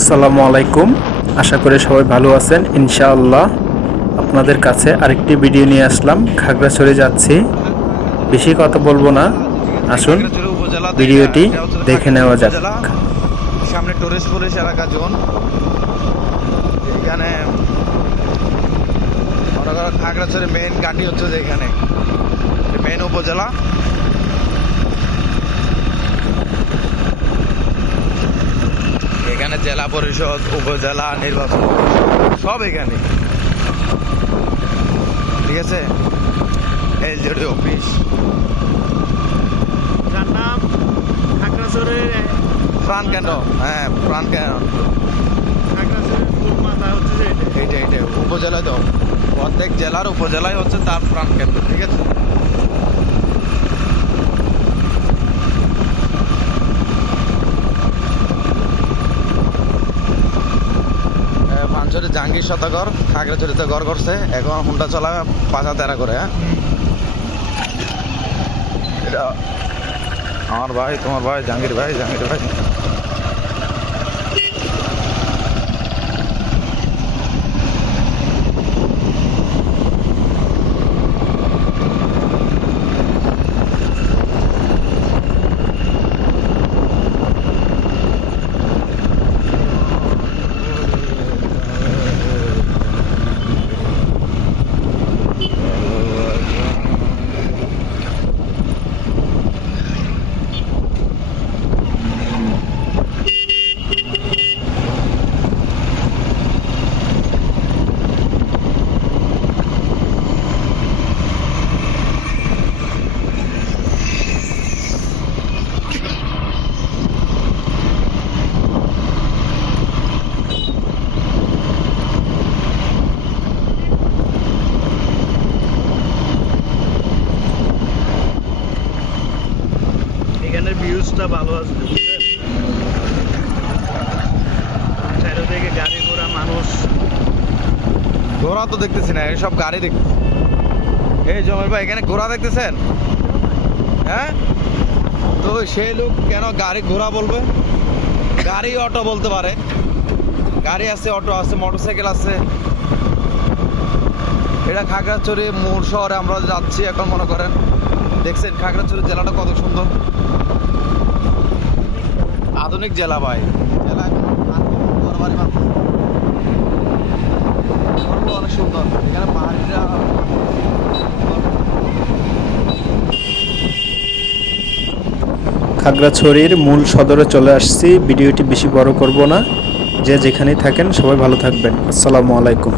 আসসালামু আলাইকুম। আশা করি সবাই ভালো আছেন ইনশাআল্লাহ। আপনাদের কাছে আরেকটি ভিডিও নিয়ে আসলাম। খাগড়াছড়ি যাচ্ছি, বেশি কথা বলবো না, আসুন খাগড়াছড়ি উপজেলাতে ভিডিওটি এটা হচ্ছে দেখে খাগড়াছড়ি নেওয়া যাক। উপজেলা। সামনে টুরিস্ট পুলিশ এলাকা জোন। এখানে মনে করো খাগড়াছড়ি মেইন ঘাঁটি হচ্ছে যে এখানে মেইন উপজেলা। এখানে জেলা পরিষদ, উপজেলা নির্বাচন সব এখানে, ঠিক আছে। এলজেডি অফিস, যার নাম খাগড়াছড়ির প্রাণ কেন্দ্র। হ্যাঁ, প্রাণ কেন্দ্র। খাগড়াছড়ির ফুল মাথা হচ্ছে যে এটা। এইটা উপজেলায় তো প্রত্যেক জেলার উপজেলায় হচ্ছে তার প্রাণ কেন্দ্র, ঠিক আছে। পাঞ্চরি জাহাঙ্গীর শতকর খাগড়াছড়িতে ঘর করছে, এখন হুন্ডা চলাবে ৫ করে। হ্যাঁ, এটা আমার ভাই, তোমার ভাই, জাহাঙ্গীর ভাই। এখানের ভিউজটা ভালো আছে, বুঝছেন? চারিদিকে গাড়ি ঘোড়া, মানুষ। ঘোড়া তো দেখতেছি না, সব গাড়ি দেখতেছি। এই জমের ভাই, এখানে ঘোড়া দেখতেছেন? হ্যাঁ, তো সেই লোক কেন গাড়ি ঘোড়া বলবে? গাড়ি অটো বলতে পারে। গাড়ি আছে, অটো আছে, মোটরসাইকেল আছে। এটা খাগড়াছড়ি মূল শহরে আমরা যাচ্ছি এখন। মনে করেন, দেখছেন খাগড়াছড়ি জেলাটা কত সুন্দর, আধুনিক জেলা ভাই। জেলায় অনেক সুন্দর। এখানে পাহাড়িরা খাগড়াছড়ির মূল সদরে চলে আসছি। ভিডিওটি বেশি বড় করব না। যে যেখানেই থাকেন সবাই ভালো থাকবেন। আসসালামু আলাইকুম।